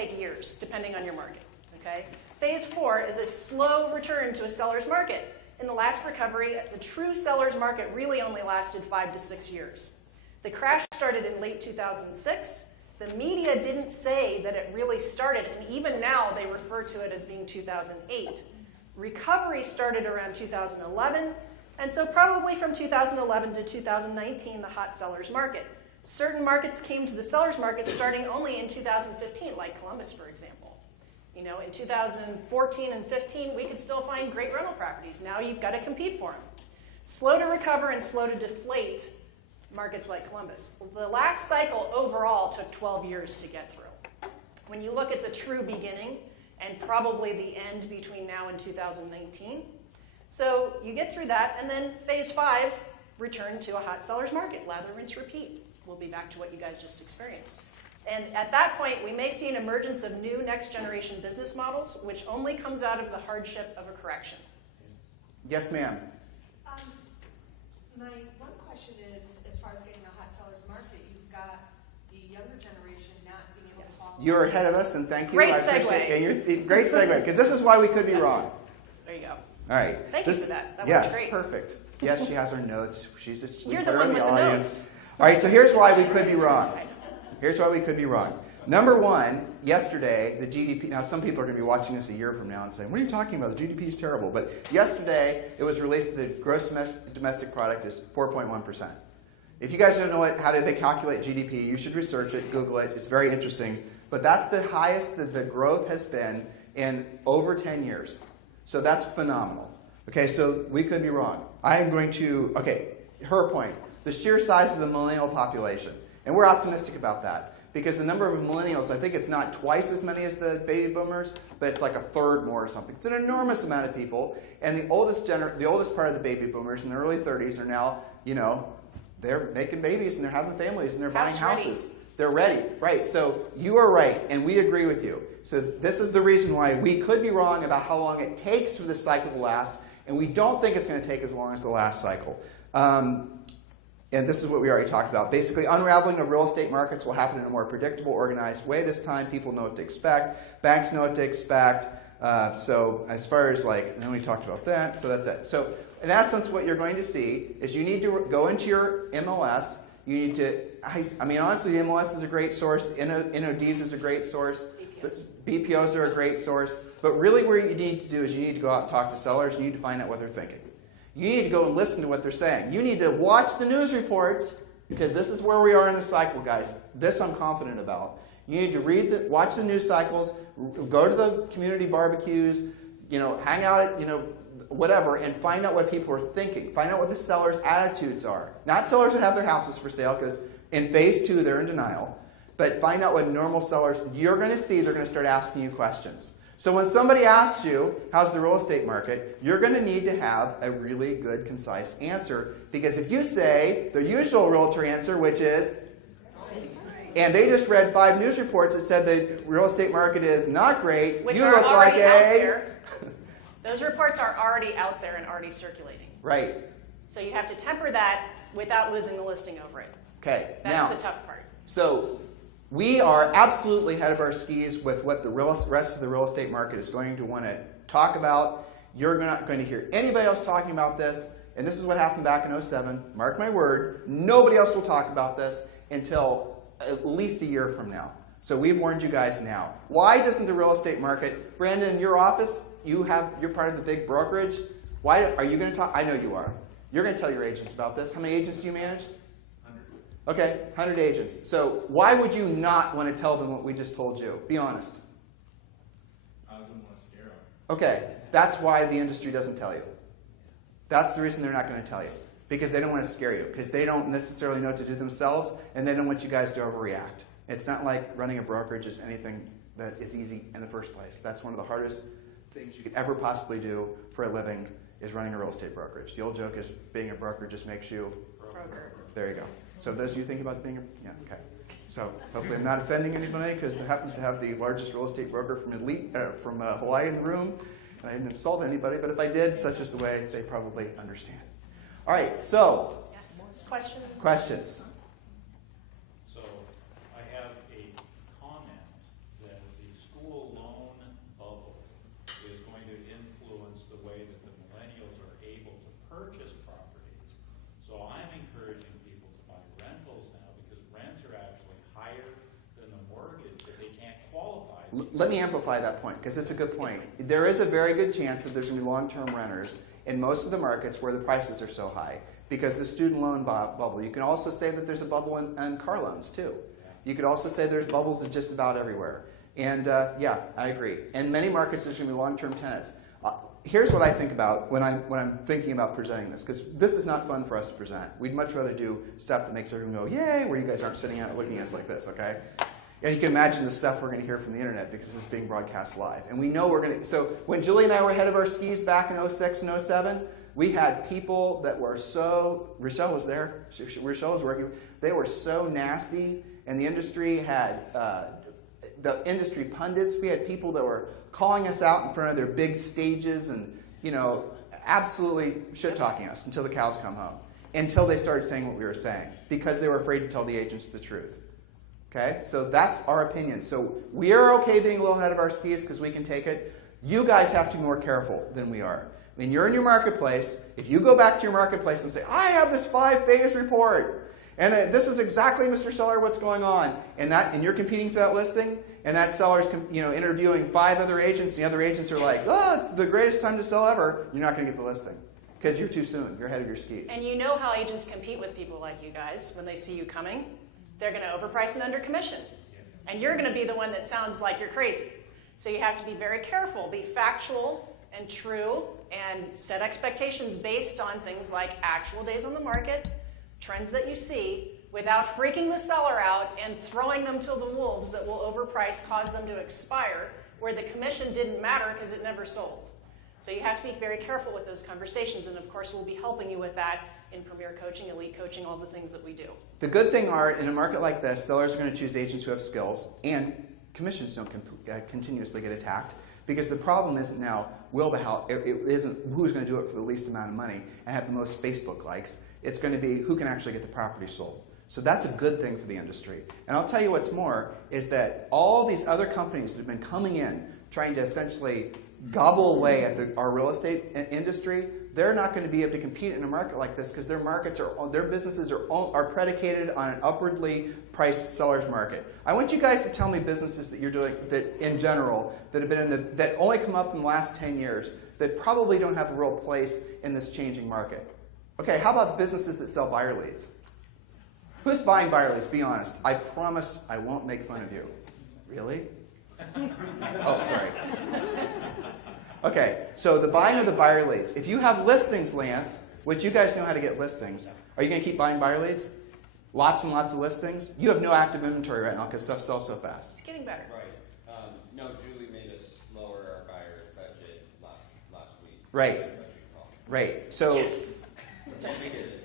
take years, depending on your market. Okay? Phase 4 is a slow return to a seller's market. In the last recovery, the true seller's market really only lasted 5 to 6 years. The crash started in late 2006. The media didn't say that it really started, and even now they refer to it as being 2008. Recovery started around 2011, and so probably from 2011 to 2019, the hot seller's market. Certain markets came to the seller's market starting only in 2015, like Columbus, for example. You know, in 2014 and 15, we could still find great rental properties. Now you've got to compete for them. Slow to recover and slow to deflate markets like Columbus. The last cycle overall took 12 years to get through. When you look at the true beginning and probably the end between now and 2019, so you get through that, and then phase 5, return to a hot seller's market. Lather, rinse, repeat. We'll be back to what you guys just experienced. And at that point, we may see an emergence of new next-generation business models, which only comes out of the hardship of a correction. Yes, ma'am. My one question is, as far as getting a hot seller's market, you've got the younger generation not being able to follow. You're ahead of us, and thank you. Great segue. Great segue, because this is why we could be wrong. There you go. All right. Thank you for that. That yes, was great. Perfect. Yes, she has her notes. She's a You're the one with the notes. All right, so here's why we could be wrong. Here's why we could be wrong. Number one, yesterday, the GDP, now some people are going to be watching this a year from now and saying, what are you talking about? The GDP is terrible. But yesterday, it was released that the gross domestic product is 4.1%. If you guys don't know how do they calculate GDP, you should research it, Google it. It's very interesting. But that's the highest that the growth has been in over 10 years. So that's phenomenal. Okay, so we could be wrong. I am going to, okay, her point, the sheer size of the millennial population. And we're optimistic about that because the number of millennials, I think it's not twice as many as the baby boomers, but it's like a third more or something. It's an enormous amount of people. And the oldest part of the baby boomers in the early 30s are now, you know, they're making babies and they're having families and they're buying houses. They're ready, right? So you are right, and we agree with you. So this is the reason why we could be wrong about how long it takes for this cycle to last, and we don't think it's going to take as long as the last cycle. And this is what we already talked about. Basically, unraveling of real estate markets will happen in a more predictable, organized way this time. People know what to expect. Banks know what to expect. So as far as like, and then we talked about that, so that's it. So in essence, what you're going to see is you need to go into your MLS. You need to, I mean, honestly, the MLS is a great source. NODs is a great source. BPOs are a great source. But really what you need to do is you need to go out and talk to sellers. You need to find out what they're thinking. You need to go and listen to what they're saying. You need to watch the news reports because this is where we are in the cycle, guys. This I'm confident about. You need to watch the news cycles, go to the community barbecues, you know, hang out at, you know, whatever, and find out what people are thinking. Find out what the sellers' attitudes are. Not sellers that have their houses for sale because in phase 2 they're in denial. But find out what normal sellers, you're going to see they're going to start asking you questions. So when somebody asks you, how's the real estate market, you're going to need to have a really good, concise answer. Because if you say the usual realtor answer, which is, and they just read 5 news reports that said the real estate market is not great, which you are look like already out a... there. Those reports are already out there and already circulating. Right. So you have to temper that without losing the listing over it. Okay. That's the tough part. So we are absolutely ahead of our skis with what the rest of the real estate market is going to want to talk about. You're not going to hear anybody else talking about this. And this is what happened back in 2007. Mark my word, nobody else will talk about this until at least a year from now. So we've warned you guys now. Why doesn't the real estate market, Brandon, your office, you're part of the big brokerage. Why are you going to talk? I know you are. You're going to tell your agents about this. How many agents do you manage? 100. Okay, 100 agents. So why would you not want to tell them what we just told you? Be honest. I wouldn't want to scare them. Okay, that's why the industry doesn't tell you. That's the reason they're not going to tell you. Because they don't want to scare you. Because they don't necessarily know what to do themselves, and they don't want you guys to overreact. It's not like running a brokerage is anything that is easy in the first place. That's one of the hardest things you could ever possibly do for a living is running a real estate brokerage. The old joke is being a broker just makes you Broker. There you go. So those of you think about being a, yeah, okay. So hopefully I'm not offending anybody because it happens to have the largest real estate broker from Hawaii in the room. And I didn't insult anybody, but if I did, such is the way they probably understand. All right, so. Yes. Questions? Questions. So I have a comment that the Let me amplify that point because it's a good point. There is a very good chance that there's going to be long-term renters in most of the markets where the prices are so high because the student loan bubble. You can also say that there's a bubble in car loans too. You could also say there's bubbles in just about everywhere. And yeah, I agree. In many markets, there's going to be long-term tenants. Here's what I think about when I'm thinking about presenting this, because this is not fun for us to present. We'd much rather do stuff that makes everyone go, yay, where you guys aren't sitting out looking at us like this, okay? And you can imagine the stuff we're going to hear from the internet because it's being broadcast live. And we know we're going to, so when Julie and I were ahead of our skis back in 06 and 07, we had people that were so, Rochelle was there, Rochelle was working, they were so nasty, and the industry had, the industry pundits, we had people that were calling us out in front of their big stages and, you know, absolutely shit-talking us until the cows come home, until they started saying what we were saying, because they were afraid to tell the agents the truth. Okay? So that's our opinion. So we are okay being a little ahead of our skis because we can take it. You guys have to be more careful than we are. I mean, you're in your marketplace. If you go back to your marketplace and say, I have this 5-phase report, and this is exactly, Mr. Seller, what's going on, and you're competing for that listing, and that seller's interviewing 5 other agents, and the other agents are like, oh, it's the greatest time to sell ever, you're not going to get the listing because you're too soon. You're ahead of your skis. And you know how agents compete with people like you guys when they see you coming. They're going to overprice and undercommission. And you're going to be the one that sounds like you're crazy. So you have to be very careful, be factual and true, and set expectations based on things like actual days on the market, trends that you see, without freaking the seller out and throwing them to the wolves that will overprice, cause them to expire, where the commission didn't matter because it never sold. So you have to be very careful with those conversations, and of course we'll be helping you with that in Premier Coaching, Elite Coaching, all the things that we do. The good thing are, in a market like this, sellers are going to choose agents who have skills, and commissions don't continuously get attacked, because the problem isn't now, it isn't who's going to do it for the least amount of money and have the most Facebook likes. It's going to be who can actually get the property sold. So that's a good thing for the industry. And I'll tell you what's more, is that all these other companies that have been coming in, trying to essentially gobble away at our real estate industry, they're not going to be able to compete in a market like this because their businesses are predicated on an upwardly priced seller's market. I want you guys to tell me businesses that you're doing that in general that have been that only come up in the last 10 years that probably don't have a real place in this changing market. Okay, how about businesses that sell buyer leads? Who's buying buyer leads? Be honest. I promise I won't make fun of you. Really? Oh, sorry. Okay, so the buying of the buyer leads. If you have listings, Lance, which you guys know how to get listings, are you going to keep buying buyer leads? Lots and lots of listings? You have no active inventory right now because stuff sells so fast. It's getting better. Right. No, Julie made us lower our buyer budget last week. Right. Right. So. Yes.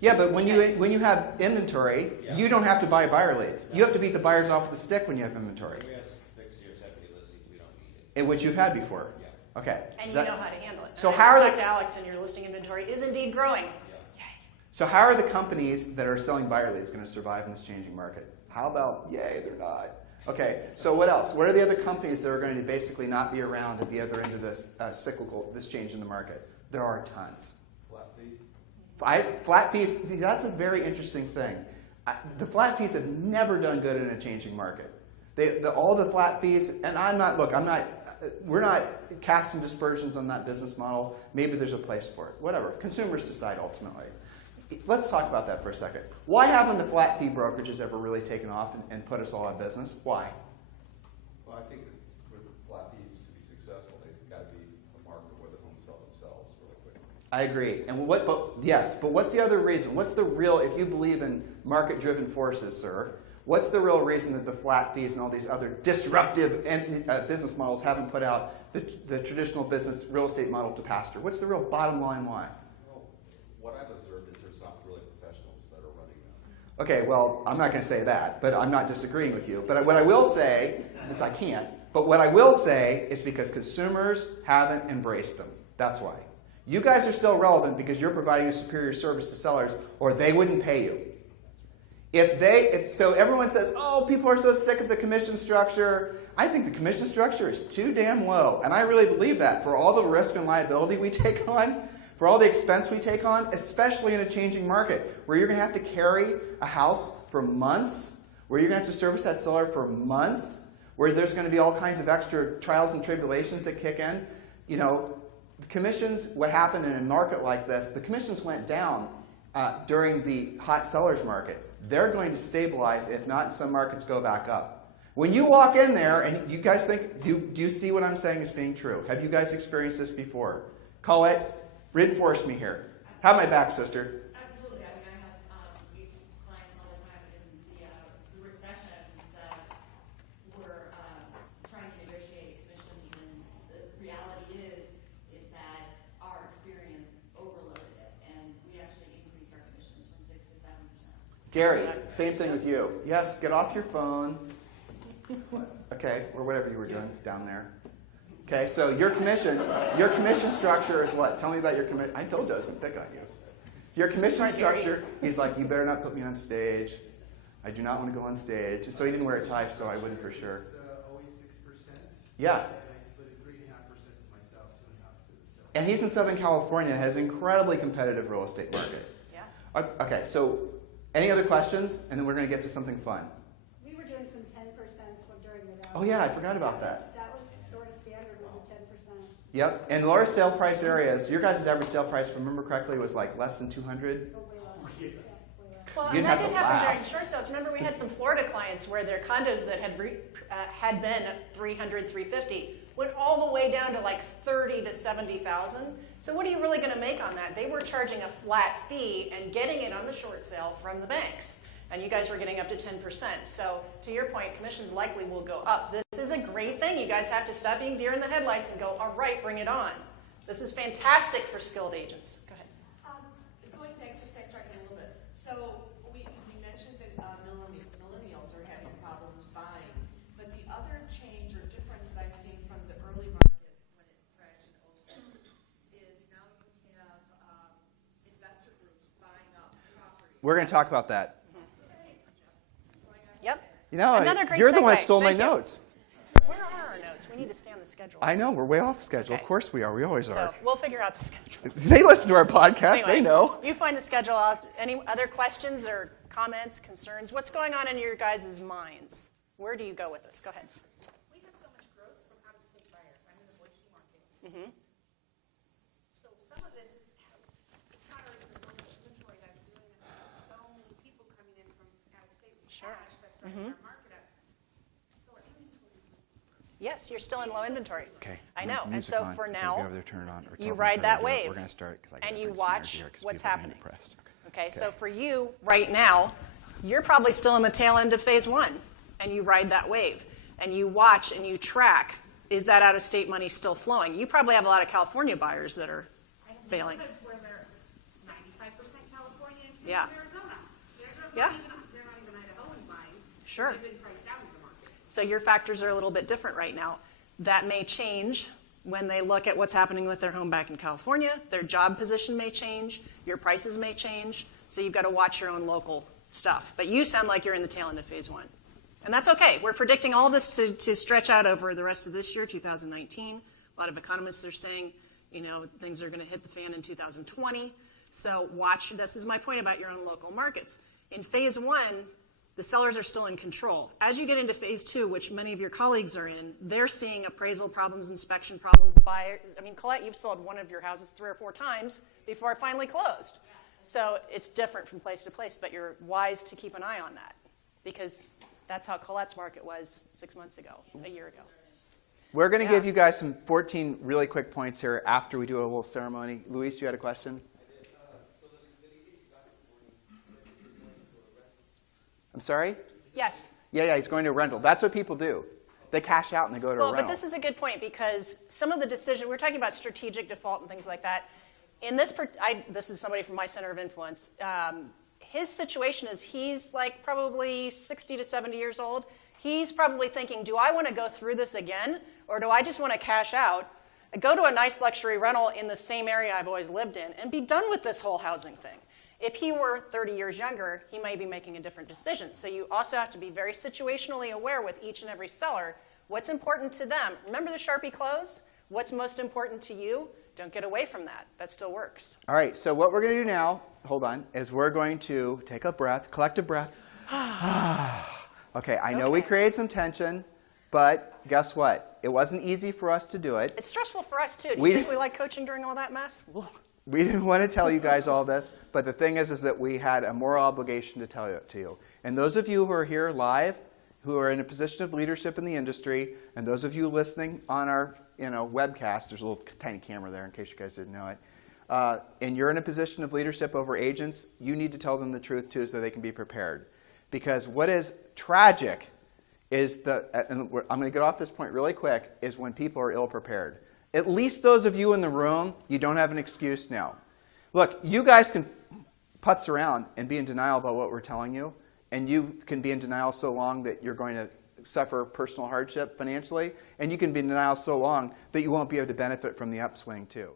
Yeah, but when you have inventory, you don't have to buy buyer leads. You have to beat the buyers off the stick when you have inventory. We have 60 or 70 listings. We don't need it. In which you've had before. Yeah. Okay. And you know how to handle it. So and how are I talked to Alex, and your listing inventory is indeed growing. Yeah. Yay. So how are the companies that are selling buyer leads going to survive in this changing market? How about, yay, they're not. Okay, so what else? What are the other companies that are going to basically not be around at the other end of this this change in the market? There are tons. Flat fees, that's a very interesting thing. The flat fees have never done good in a changing market. All the flat fees, and we're not casting dispersions on that business model. Maybe there's a place for it. Whatever. Consumers decide ultimately. Let's talk about that for a second. Why haven't the flat fee brokerages ever really taken off and put us all out of business? Why? Well, I think that for the flat fees to be successful, they've got to be a market where the homes sell themselves really quickly. I agree. And but what's the other reason? What's the real, if you believe in market-driven forces, sir, what's the real reason that the flat fees and all these other disruptive business models haven't put out the traditional business real estate model to pasture? What's the real bottom line why? Well, what I've observed is there's not really professionals that are running them. Okay, well, I'm not going to say that, but I'm not disagreeing with you. But what I will say is I can't. But what I will say is because consumers haven't embraced them. That's why. You guys are still relevant because you're providing a superior service to sellers, or they wouldn't pay you. So everyone says, oh, people are so sick of the commission structure. I think the commission structure is too damn low. And I really believe that for all the risk and liability we take on, for all the expense we take on, especially in a changing market where you're going to have to carry a house for months, where you're going to have to service that seller for months, where there's going to be all kinds of extra trials and tribulations that kick in. You know, the commissions, what happened in a market like this, the commissions went down during the hot sellers market. They're going to stabilize, if not, some markets go back up. When you walk in there, and you guys think, do you see what I'm saying is being true? Have you guys experienced this before? Colette, reinforce me here. Have my back, sister. Absolutely. I mean, I have clients all the time in the recession that were trying to negotiate commissions, and the reality is that our experience overloaded it, and we actually increased our commissions from 6 to 7%. Gary, same thing with you. Yes, get off your phone. Okay, or whatever you were doing down there. Okay, so your commission structure is what? Tell me about your commission. I told you I was going to pick on you. Your commission structure, he's like, you better not put me on stage. I do not want to go on stage. So he didn't wear a tie, so I wouldn't for sure. It's always 6%. Yeah. And I split it 3.5% to myself, 2.5% to the seller. And he's in Southern California, has an incredibly competitive real estate market. Yeah. Okay, so any other questions? And then we're going to get to something fun. We were doing some 10% during the down. Oh yeah, I forgot about that. That was sort of standard, was a 10%. Yep, and lower sale price areas, your guys' average sale price, if I remember correctly, was like less than 200. Oh, way less. Yeah, way less. Well, You'd and that have did to happen laugh. during short sales. Remember, we had some Florida clients where their condos that had been 300, 350 went all the way down to like 30 to 70,000. So what are you really going to make on that? They were charging a flat fee and getting it on the short sale from the banks. And you guys were getting up to 10%. So to your point, commissions likely will go up. This is a great thing. You guys have to stop being deer in the headlights and go, all right, bring it on. This is fantastic for skilled agents. Go ahead. Going back, just backtracking a little bit. So we mentioned that millennials are having problems buying, but the other change or difference that I've seen from the early market when it crashed in 06 is now you have investor groups buying up property. We're going to talk about that. Yep. You know, Another great you're the one who segue. stole my Thank you. notes. Where are our notes? We need to stay on the schedule. I know, we're way off schedule. Okay. Of course we are. We always So are. we'll figure out the schedule. They listen to our podcast. Anyway, They know. You find the schedule out. Any other questions or comments, concerns? What's going on in your guys' minds? Where do you go with this? Go ahead. We have so much growth from out-of-state buyers. I'm in the Boise market. Mm-hmm. So some of this is, it's not already the local inventory that's doing it. There's so many people coming in from out-of-state with Sure. cash that's driving our market up. So our inventory is Yes, you're still in low inventory. Okay. I know. And Music so on. for Okay, now, go over there, turn it on, or tell you them ride to that do it. wave. We're going to start because I and gotta you bring some watch energy here 'cause what's people are getting happening. depressed. Okay, so for you right now, you're probably still in the tail end of phase one, and you ride that wave, and you watch and you track. Is that out-of-state money still flowing? You probably have a lot of California buyers that are failing. neighborhoods where they're 95% California and 2% Yeah. Arizona. Yeah. They're not even Idahoans buying. Sure. They've been priced out of the market. So your factors are a little bit different right now. That may change when they look at what's happening with their home back in California. Their job position may change. Your prices may change. So you've got to watch your own local stuff. But you sound like you're in the tail end of phase one. And that's okay. We're predicting all of this to stretch out over the rest of this year, 2019. A lot of economists are saying, you know, things are going to hit the fan in 2020. So watch. This is my point about your own local markets. In phase one, the sellers are still in control. As you get into phase two, which many of your colleagues are in, they're seeing appraisal problems, inspection problems, buyers. I mean, Colette, you've sold one of your houses 3 or 4 times before it finally closed. So it's different from place to place, but you're wise to keep an eye on that because that's how Colette's market was 6 months ago, a year ago. We're going to Yeah. give you guys some 14 really quick points here after we do a little ceremony. Luis, you had a question? I'm sorry? Yes. Yeah, he's going to a rental. That's what people do. They cash out and they go to a Well, rental. but this is a good point because some of the decision, we're talking about strategic default and things like that. In this, this is somebody from my center of influence. His situation is he's like probably 60 to 70 years old. He's probably thinking, do I want to go through this again or do I just want to cash out, go to a nice luxury rental in the same area I've always lived in and be done with this whole housing thing? If he were 30 years younger, he might be making a different decision. So you also have to be very situationally aware with each and every seller. What's important to them? Remember the Sharpie close? What's most important to you? Don't get away from that. That still works. All right, so what we're going to do now, hold on, is we're going to take a breath, collective breath. Okay, I know we created some tension, But guess what? It wasn't easy for us to do it. It's stressful for us too. Do We- you think we like coaching during all that mess? We didn't want to tell you guys all this, but the thing is that we had a moral obligation to tell it to you. And those of you who are here live, who are in a position of leadership in the industry, and those of you listening on our webcast, there's a little tiny camera there in case you guys didn't know it, and you're in a position of leadership over agents, you need to tell them the truth too so they can be prepared. Because what is tragic is and I'm going to get off this point really quick, is when people are ill-prepared. At least those of you in the room, you don't have an excuse now. Look, you guys can putz around and be in denial about what we're telling you, and you can be in denial so long that you're going to suffer personal hardship financially, and you can be in denial so long that you won't be able to benefit from the upswing too.